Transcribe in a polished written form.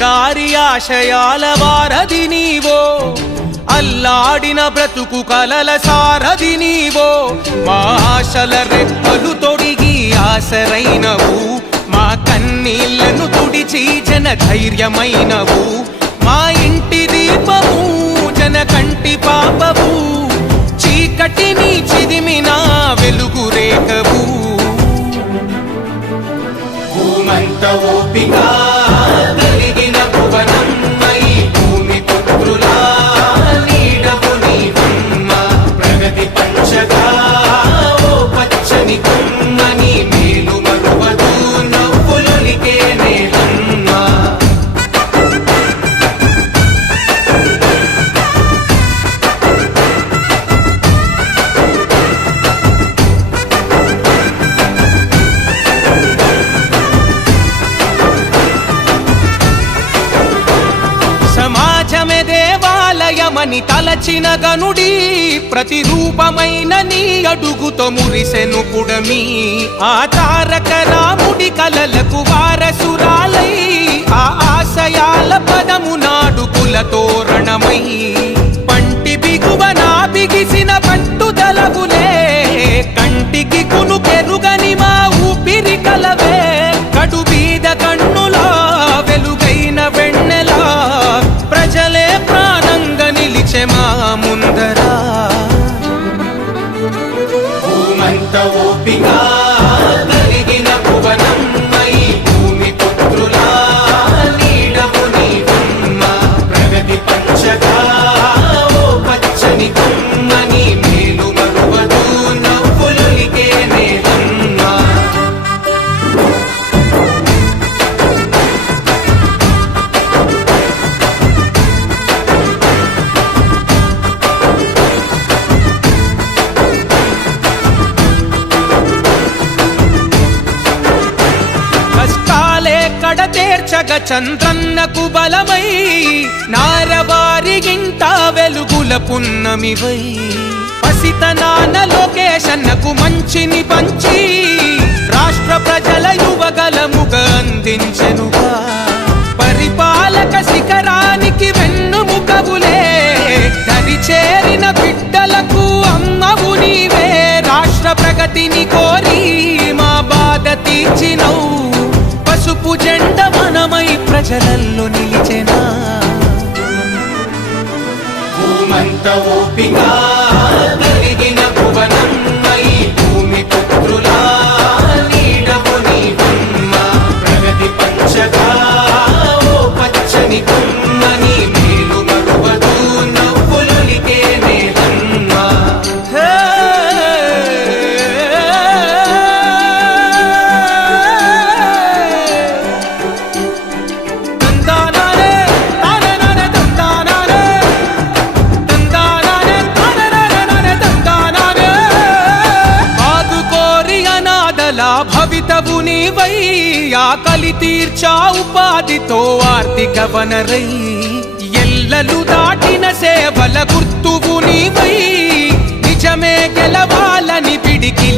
గారి ఆశయాల వారధి నీవో, అల్లాడిన బ్రతుకు కలల సారథి నీవో. మా ఆశల రెక్కలు తొడిగి ఆసరైనవు, మా కన్నీళ్లను తుడిచి జన ధైర్యమైనవు. మా ఇంటి దీపము జన కంటి పాపవు, చీకటిని చిదిమిన వెలుగు రేఖవు. భూమంత ఓపిక కలిగిన భువనమ్మై భూమి పుత్రులా నీడవు నీవమ్మ. ప్రగతి పంచగా ఓ పచ్చని కొమ్మని మేలు మరువదు నవ్వులొలికే నేలమ్మ. సమాజమే దేవాలయమని తలచిన గనుడి, ప్రతిరూపమైన నీ అడుగుతో మురిసెను పుడమి. ఆ తారక రాముడి కలలకు వారసురాలై, ఆ ఆశయాల పదము నాడుకుల తోరణమై. పంటి బిగువన బిగిసిన పట్టుదలవులే, కంటికి కునుకెరుగని మా ఊపిరి కలవే. కడు బీద కన్నులా వెలుగైన వెన్నెలా, ప్రజలే ప్రాణంగా నిలిచే మా ముందరా. భూమంత ఓపిక కలిగిన భువనమ్మై భూమి పుత్రులా నీడవు నీవమ్మ. ప్రగతి పంచగా ఓ పచ్చని కొమ్మని మేలు మరువదు నవ్వులొలికే నేలమ్మ. కష్టాలే కడతేర్చగ చంద్రన్నకు బలమై, నారవారి గింట వెలుగుల పున్నమివై. పసితనాన లోకేశన్నకు మంచిని పంచి, రాష్ట్ర ప్రజల యువగలముగా అందించెనుగా. పరిపాలక శిఖరానికి వెన్నుముకవులే, దరి చేరిన బిడ్డలకు అమ్మవు నీవే. రాష్ట్ర ప్రగతిని కోరి మా బాధ తీర్చినవు, పసుపు జెండ మనమై ప్రజలల్లో నిలిచెనా. భూమంత ఓపిక కలిగిన భువనమ్మై భూమి పుత్రులా నీడవు నీవమ్మ. ప్రగతి పంచగా ఓ పచ్చని కొమ్మని మేలు మరువదు నవ్వులొలికే నేలమ్మ. భవితవు నీవై, ఆకలి తీర్చా ఉపాధితో ఆర్థిక వనరై. ఎల్లలు దాటిన సేవల గుర్తువు నీవై, నిజమే గెలవాలని పిడికి